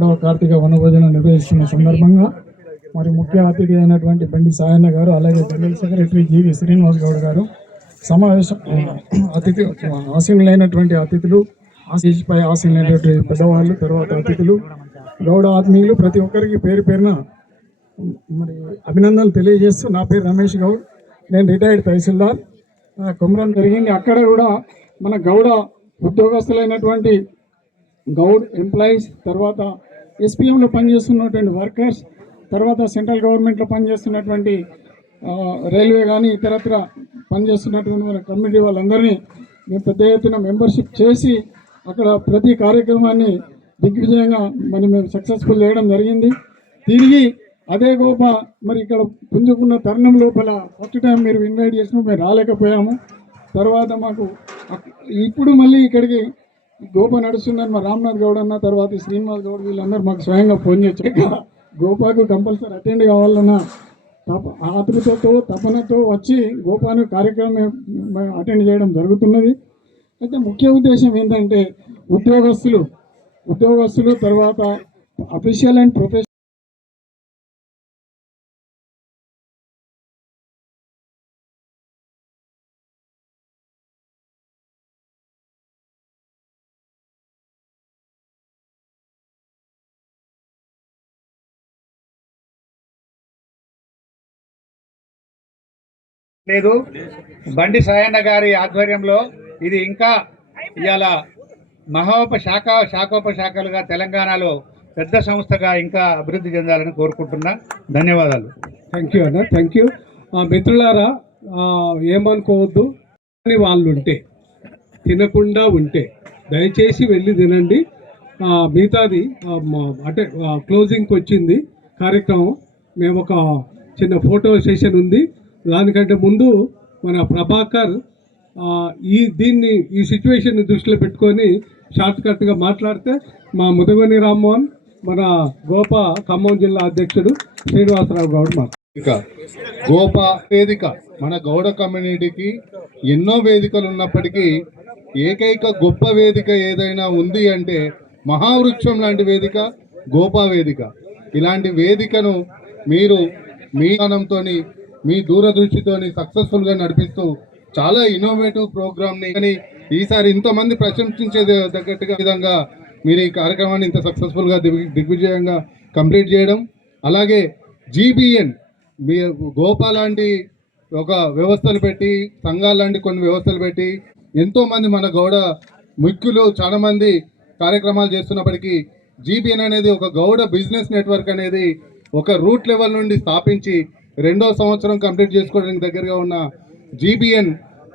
3వ కార్తీక వనభోజనం నిర్వహిస్తున్న సందర్భంగా మరి ముఖ్య అతిథి అయినటువంటి బండి సాయన్న గారు, అలాగే జనరల్ సెక్రటరీ జీవి శ్రీనివాస్ గౌడ్ గారు, సమావేశం అతిథి ఆసీనులైనటువంటి అతిథులు, ఆశీస్పై ఆసీనులైనటువంటి పెద్దవాళ్ళు, తర్వాత అతిథులు, గౌడ ఆత్మీయులు, ప్రతి ఒక్కరికి పేరు పేరున మరి అభినందనలు తెలియజేస్తూ, నా పేరు రమేష్ గౌడ్, నేను రిటైర్డ్ తహసీల్దార్ కుమ్రం జరిగింది. అక్కడ కూడా మన గౌడ ఉద్యోగస్తులైనటువంటి గౌడ్ ఎంప్లాయీస్, తర్వాత ఎస్పీఎంలో పనిచేస్తున్నటువంటి వర్కర్స్, తర్వాత సెంట్రల్ గవర్నమెంట్లో పనిచేస్తున్నటువంటి రైల్వే కానీ ఇతరత్ర పనిచేస్తున్నటువంటి మన కమ్యూనిటీ వాళ్ళందరినీ మేము పెద్ద ఎత్తున మెంబర్షిప్ చేసి అక్కడ ప్రతి కార్యక్రమాన్ని దిగ్విజయంగా మేము సక్సెస్ఫుల్ చేయడం జరిగింది. తిరిగి అదే గోప మరి ఇక్కడ పుంజుకున్న తరుణం లోపల ఫస్ట్ టైం మీరు ఇన్వైట్ చేసినప్పుడు మేము రాలేకపోయాము. తర్వాత మాకు ఇప్పుడు మళ్ళీ ఇక్కడికి గోప నడుస్తుందని మా రామ్నాథ్ గౌడ్ అన్న, తర్వాత శ్రీనివాస్ గౌడ్ వీళ్ళందరూ మాకు స్వయంగా ఫోన్ చేశాక గోపాకు కంపల్సరీ అటెండ్ కావాలన్న ఆతృతతో తపనతో వచ్చి గోపాను కార్యక్రమం అటెండ్ చేయడం జరుగుతున్నది. అయితే ముఖ్య ఉద్దేశం ఏంటంటే ఉద్యోగస్తులు తర్వాత అఫీషియల్ అండ్ ప్రొఫెషనల్ లేదు. బండి సాయన్న గారి ఆధ్వర్యంలో ఇది ఇంకా ఇవాళ శాఖోపశాఖలుగా తెలంగాణలో పెద్ద సంస్థగా ఇంకా అభివృద్ధి చెందాలని కోరుకుంటున్నా. ధన్యవాదాలు. థ్యాంక్ యూ అన్న, థ్యాంక్ యూ. మిత్రులారా, ఏమనుకోవద్దు, వాళ్ళు ఉంటే తినకుండా ఉంటే దయచేసి వెళ్ళి తినండి. మిగతాది అంటే క్లోజింగ్కి వచ్చింది కార్యక్రమం. మేము ఒక చిన్న ఫోటో సెషన్ ఉంది. దానికంటే ముందు మన ప్రభాకర్ ఈ సిచ్యువేషన్ని దృష్టిలో పెట్టుకొని షార్ట్ కట్గా మాట్లాడితే మా ముదగని రామ్మోహన్, మన గోప ఖమ్మం జిల్లా అధ్యక్షుడు శ్రీనివాసరావు గౌడ్ గోప వేదిక మన గౌడ కమ్యూనిటీకి ఎన్నో వేదికలు ఉన్నప్పటికీ ఏకైక గొప్ప వేదిక ఏదైనా ఉంది అంటే మహావృక్షం లాంటి వేదిక గోపా వేదిక. ఇలాంటి వేదికను మీరు మీ జ్ఞానంతోని, మీ దూరదృష్టితోని సక్సెస్ఫుల్గా నడిపిస్తూ చాలా ఇన్నోవేటివ్ ప్రోగ్రామ్ని కానీ ఈసారి ఇంతమంది ప్రశంసించే తగ్గట్టుగా విధంగా మీరు ఈ కార్యక్రమాన్ని ఇంత సక్సెస్ఫుల్గా దిగ్విజయంగా కంప్లీట్ చేయడం, అలాగే జీబీఎన్ మీ గోపా లాంటి ఒక వ్యవస్థలు పెట్టి, సంఘాలు లాంటి కొన్ని వ్యవస్థలు పెట్టి ఎంతోమంది మన గౌడ ముఖ్యులు చాలామంది కార్యక్రమాలు చేస్తున్నప్పటికీ జీబీఎన్ అనేది ఒక గౌడ బిజినెస్ నెట్వర్క్ అనేది ఒక రూట్ లెవెల్ నుండి స్థాపించి 2వ సంవత్సరం కంప్లీట్ చేసుకోవడానికి దగ్గరగా ఉన్న జీబీఎన్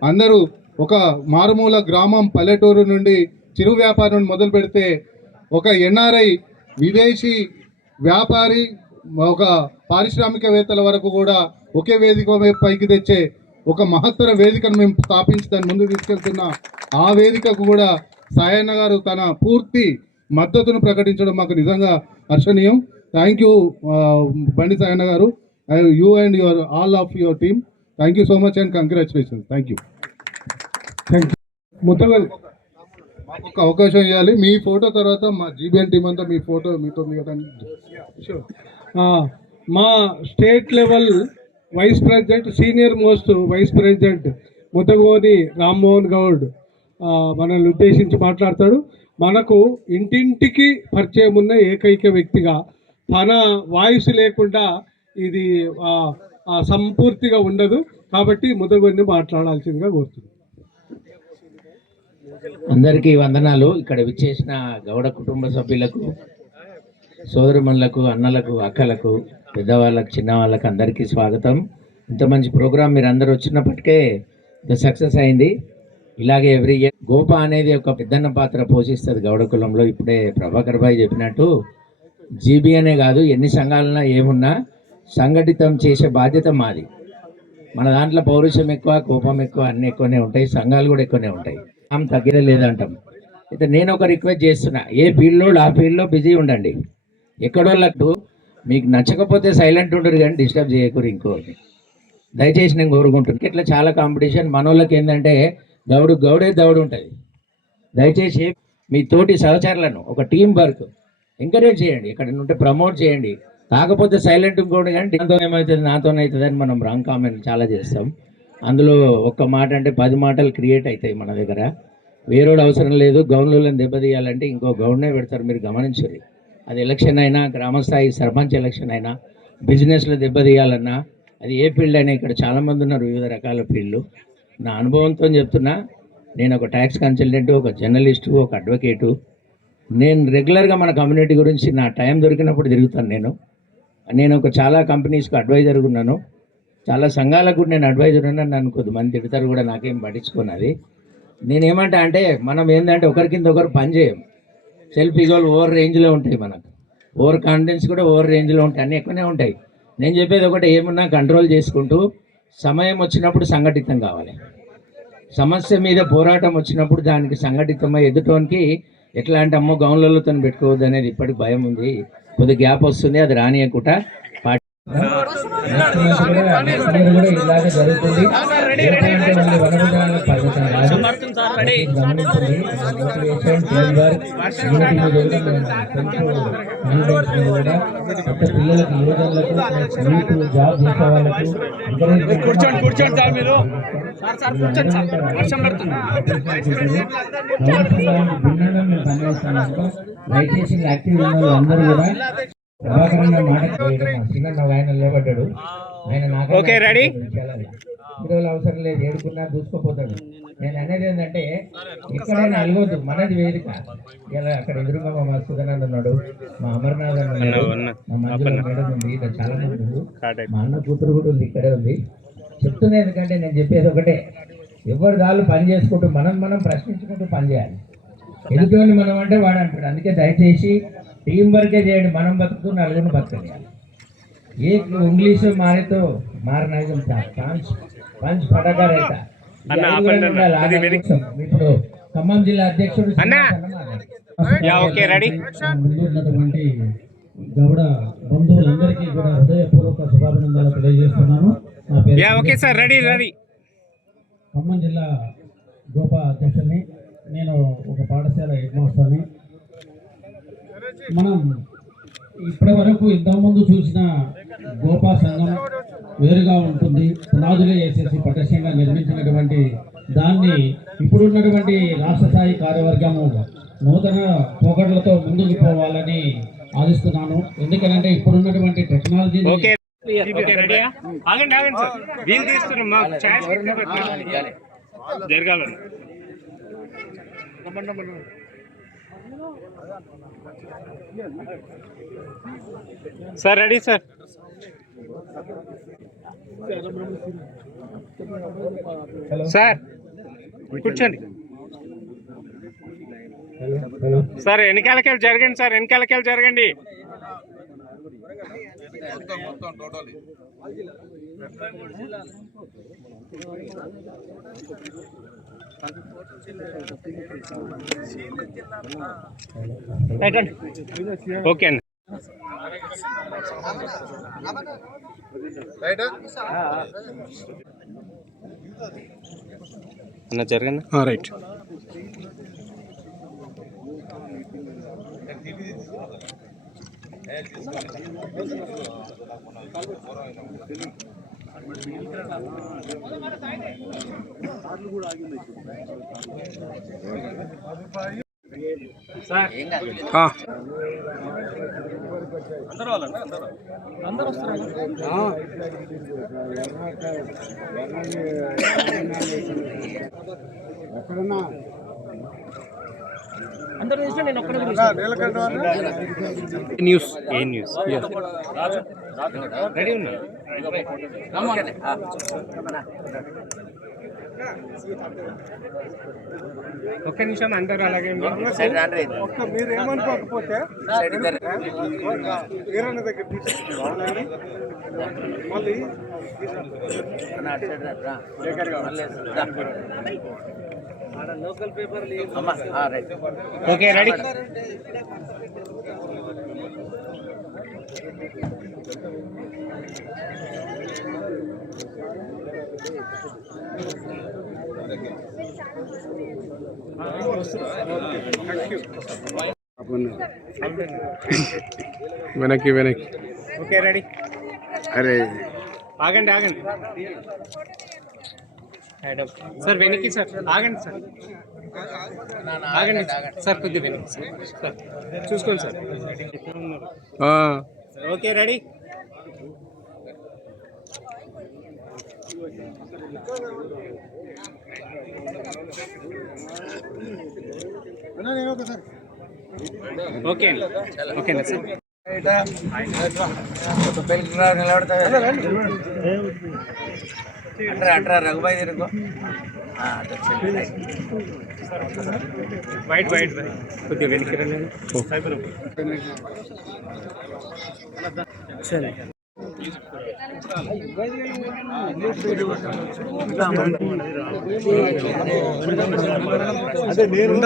అందరూ ఒక మారుమూల గ్రామం పల్లెటూరు నుండి చిరు వ్యాపారం నుండి మొదలు పెడితే ఒక ఎన్ఆర్ఐ విదేశీ వ్యాపారి ఒక పారిశ్రామికవేత్తల వరకు కూడా ఒకే వేదిక పైకి తెచ్చే ఒక మహత్తర వేదికను మేము స్థాపించి దాన్ని ముందుకు తీసుకెళ్తున్న ఆ వేదికకు కూడా సాయన్న గారు తన పూర్తి మద్దతును ప్రకటించడం మాకు నిజంగా హర్షణీయం. థ్యాంక్ యూ బండి సాయన్న గారు, you and all of your team. Thank you so much and congratulations. Thank you. ముత్తగల్ మాకు ఒక అవకాశం ఇవ్వాలి. మీ ఫోటో తర్వాత మా జీబీఎన్ టీం అంతా మీ ఫోటో మీతో మా state level vice president, senior most vice president Muthagoni Rammohan Goud మనల్ని ఉద్దేశించి మాట్లాడతాడు. మనకు ఇంటింటికి పరిచయం ఉన్న ఏకైక వ్యక్తిగా తన వాయిస్ లేకుండా ఇది సంపూర్తిగా ఉండదు కాబట్టి ముదగొని మాట్లాడాల్సిందిగా కోరుతుంది. అందరికీ వందనాలు. ఇక్కడ విచ్చేసిన గౌడ కుటుంబ సభ్యులకు, సోదరుమణులకు, అన్నలకు, అక్కలకు, పెద్దవాళ్ళకు, చిన్నవాళ్ళకు అందరికీ స్వాగతం. ఇంత మంచి ప్రోగ్రాం మీరు అందరు వచ్చినప్పటికే సక్సెస్ అయింది. ఇలాగే ఎవ్రీ ఇయర్ గోపా అనేది ఒక పెద్దన్న పాత్ర పోషిస్తుంది గౌడ కులంలో. ఇప్పుడే ప్రభాకర్ భాయ్ చెప్పినట్టు జీబీ అనే కాదు, ఎన్ని సంఘాలన్నా ఏమున్నా సంఘటితం చేసే బాధ్యత మాది. మన దాంట్లో పౌరుషం ఎక్కువ, కోపం ఎక్కువ, అన్నీ ఎక్కువనే ఉంటాయి, సంఘాలు కూడా ఎక్కువనే ఉంటాయి. తగ్గేదే లేదంటాం. అయితే నేను ఒక రిక్వెస్ట్ చేస్తున్నా, ఏ ఫీల్డ్లో ఆ ఫీల్డ్లో బిజీ ఉండండి. ఎక్కడోళ్ళకు మీకు నచ్చకపోతే సైలెంట్ ఉండరు కానీ డిస్టర్బ్ చేయకూరు ఇంకోటి. దయచేసి నేను కోరుకుంటున్నాను. ఇట్లా చాలా కాంపిటీషన్ మనోళ్ళకి ఏంటంటే గౌడే దౌడు ఉంటుంది. దయచేసి మీ తోటి సహచరులను ఒక టీం వర్క్ ఎంకరేజ్ చేయండి, ఇక్కడ ఉంటే ప్రమోట్ చేయండి. కాకపోతే సైలెంట్ ఇంకోటి కానీ నాతో ఏమవుతుంది నాతోనవుతుంది అని మనం రాంగ్ కామెంట్ చాలా చేస్తాం. అందులో ఒక్క మాట అంటే 10 మాటలు క్రియేట్ అవుతాయి మన దగ్గర. వేరేడు అవసరం లేదు. గౌన్లను దెబ్బతీయాలంటే ఇంకో గౌన్నే పెడతారు, మీరు గమనించండి. అది ఎలక్షన్ అయినా, గ్రామస్థాయి సర్పంచ్ ఎలక్షన్ అయినా, బిజినెస్లో దెబ్బతీయాలన్నా, అది ఏ ఫీల్డ్ అయినా. ఇక్కడ చాలామంది ఉన్నారు వివిధ రకాల ఫీల్డ్లు. నా అనుభవంతో చెప్తున్నా, నేను ఒక ట్యాక్స్ కన్సల్టెంట్, ఒక జర్నలిస్టు, ఒక అడ్వకేటు. నేను రెగ్యులర్గా మన కమ్యూనిటీ గురించి నా టైం దొరికినప్పుడు తిరుగుతాను. నేను ఒక చాలా కంపెనీస్కి అడ్వైజర్గా ఉన్నాను, చాలా సంఘాలకు కూడా నేను అడ్వైజర్ ఉన్నాను. నన్ను కొద్దిమంది తిడతారు కూడా, నాకేం పట్టించుకున్నది. నేనేమంటా అంటే మనం ఏంటంటే ఒకరి కింద ఒకరు పని చేయం. సెల్ఫ్ ఈగోలు ఓవర్ రేంజ్లో ఉంటాయి, మనకు ఓవర్ కాన్ఫిడెన్స్ కూడా ఓవర్ రేంజ్లో ఉంటాయి, అన్నీ ఎక్కువనే ఉంటాయి. నేను చెప్పేది ఒకటి, ఏమున్నా కంట్రోల్ చేసుకుంటూ సమయం వచ్చినప్పుడు సంఘటితం కావాలి. సమస్య మీద పోరాటం వచ్చినప్పుడు దానికి సంఘటితమై ఎదుటోనికి ఎట్లా అంటే అమ్మో గౌన్లతో పెట్టుకోవద్దు అనేది ఇప్పటికి భయం ఉంది. కొద్ది గ్యాప్ వస్తుంది, అది రానియకుండా ఇలాగే జరుగుతుంది. పిల్లలకు యువజనులకు జాబ్ చేసే వాళ్ళకు యాక్టివ్ అందరూ కూడా ప్రభాకరంగా మాట చిన్న ఆయన నిలబడ్డాడు. ఆయన నాకు అవసరం లేదు, ఏడుకున్నా దూసుకుపోతాడు. నేను అనేది ఏంటంటే ఎక్కడైనా అలగొద్దు, మనది వేదిక. ఇలా అక్కడ ఎదురుగా మా మధుసూదన్ ఉన్నాడు, మా అమర్నాథ్ ఉన్నాడు, మా మంజుల మేడం ఉంది, ఇక్కడ చాలా మంది ఉంది, మా అన్న కూతురు కూడా ఉంది, ఇక్కడే ఉంది. చెప్తున్నా ఎందుకంటే నేను చెప్పేది ఒకటే, ఎవరి దాళ్ళు పని చేసుకుంటూ మనం ప్రశ్నించుకుంటూ పని చేయాలి. ఎదుటివని మనం అంటే వాడు అంటాడు. అందుకే దయచేసి టీం వర్కే చేయండి. మనం బతుకుతూ నలుగురిని బతకనియాలి. ఏ ఇంగ్లీషు మారితో మారనాగం పంచ్ పడగా రైత. ఇప్పుడు ఖమ్మం జిల్లా అధ్యక్షుడు ముందున్నటువంటి గౌడ బంధువులందరికీ కూడా హృదయపూర్వక శుభాభినందనలు తెలియజేస్తున్నాను. నా పేరు ఖమ్మం జిల్లా గోపా అధ్యక్షుడిని. నేను ఒక పాఠశాల హెడ్ మాస్టర్ని. మనం ఇప్పటి వరకు ఇంతకుముందు చూసిన గోపా సంఘం వేరుగా ఉంటుంది. పునాదులే వేసేసి పటిష్టంగా నిర్మించినటువంటి దాన్ని ఇప్పుడున్నటువంటి రాష్ట్ర స్థాయి కార్యవర్గము నూతన పోకడలతో ముందుకు పోవాలని ఆశిస్తున్నాను. ఎందుకంటే ఇప్పుడున్నటువంటి టెక్నాలజీ జరగాలని సార్ రెడీ సార్. సార్ కూర్చోండి సార్. వెనకాలకి జరగండి సార్, వెనకాలకి జరగండి. ఓకే అండి. అన్న జరగండి. రైట్. అందరూ వస్తారు. ఎక్కడన్నా అందరూ నేను ఒక్కడ న్యూస్ ఏ న్యూస్ రెడీ ఉన్నా. ఒక్క నిమిషం అందరూ అలాగే మీరు ఏమనుకోకపోతే వీరన్న దగ్గర మళ్ళీ లోకల్ పేపర్ ఓకే రెడీ. వెనక్కి వెనక్కి. Okay ready. అరే ఆగండి ఆగండి సార్, వెనక్కి సార్, ఆగండి సార్, ఆగండి సార్, కొద్దిగా వెనక్కి సార్, చూసుకోండి సార్. Okay ready. ఓకే అండి, ఓకేనా సార్. వైట్ వైట్ కొద్దిగా వెనక్కి రండి. సరే అదే నేను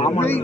మామూలు